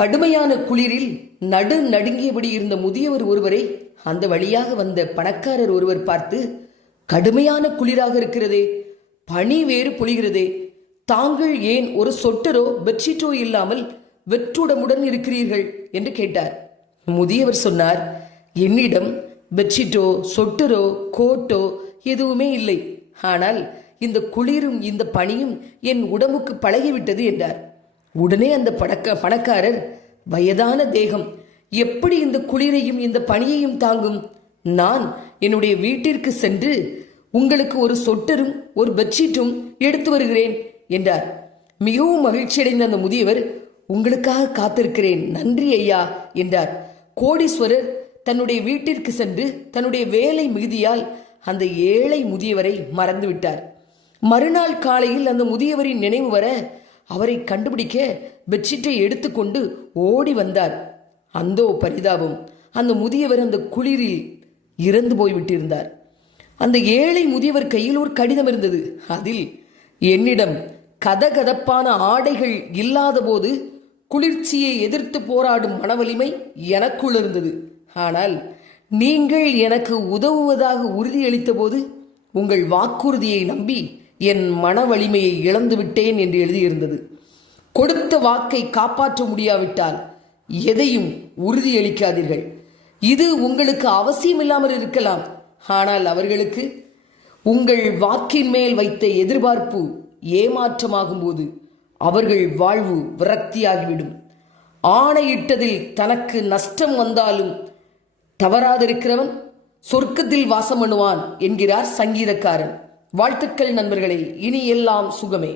கடுமையான குளிரில் நடுங்கியபடி இருந்த முதியவர் ஒருவரை அந்த வழியாக வந்த பணக்காரர் ஒருவர் பார்த்து, கடுமையான குளிராக இருக்கிறதே, பனி வேறு பொழிகிறதே, தாங்கள் ஏன் ஒரு சொட்டரோ பெட்ஷீட்டோ இல்லாமல் வெற்றுடமுடன் இருக்கிறீர்கள் என்று கேட்டார். முதியவர் சொன்னார், என்னிடம் பெட்ஷீட்டோ சொட்டரோ கோட்டோ எதுவுமே இல்லை. ஆனால் இந்த குளிரும் இந்த பனியும் என் உடம்புக்கு பழகிவிட்டது என்றார். உடனே அந்த பணக்காரர், வயதான தேகம் எப்படி இந்த குளிரையும் இந்த பனியையும் தாங்கும்? நான் என்னுடைய வீட்டிற்கு சென்று உங்களுக்கு ஒரு சொட்டரும் ஒரு பெட்ஷீட்டும் எடுத்து வருகிறேன் என்றார். மிகவும் மகிழ்ச்சியடைந்த அந்த முதியவர், உங்களுக்காக காத்திருக்கிறேன், நன்றி ஐயா என்றார். கோடீஸ்வரர் தன்னுடைய வீட்டிற்கு சென்று தன்னுடைய வேலை மிகுதியால் அந்த ஏழை முதியவரை மறந்துவிட்டார். மறுநாள் காலையில் அந்த முதியவரின் நினைவு வர அவரை கண்டுபிடிக்க பெட்ஷீட்டை எடுத்துக்கொண்டு ஓடி வந்தார். அந்தோ பரிதாபம், அந்த முதியவர் அந்த குளிரில் இறந்து போய்விட்டிருந்தார். அந்த ஏழை முதியவர் கையில் ஒரு கடிதம் இருந்தது. அதில், என்னிடம் கதகதப்பான ஆடைகள் இல்லாத போது குளிர்ச்சியை எதிர்த்து போராடும் மனவலிமை எனக்குள் இருந்தது. ஆனால் நீங்கள் எனக்கு உதவுவதாக உறுதியளித்த போது உங்கள் வாக்குறுதியை நம்பி என் மன வலிமையை இழந்து விட்டேன் என்று எழுதியிருந்தது. கொடுத்த வாக்கை காப்பாற்ற முடியாவிட்டால் எதையும் உறுதியளிக்காதீர்கள். இது உங்களுக்கு அவசியமில்லாமல் இருக்கலாம், ஆனால் அவர்களுக்கு உங்கள் வாக்கின் மேல் வைத்த எதிர்பார்ப்பு ஏமாற்றமாகும் போது அவர்கள் வாழ்வு விரக்தியாகிவிடும். ஆணையிட்டதில் தனக்கு நஷ்டம் வந்தாலும் தவறாதிருக்கிறவன் சொர்க்கத்தில் வாசம் பண்ணுவான் என்கிறார் சங்கீதக்காரன். வாழ்த்துக்கள் நண்பர்களே, இனி எல்லாம் சுகமே.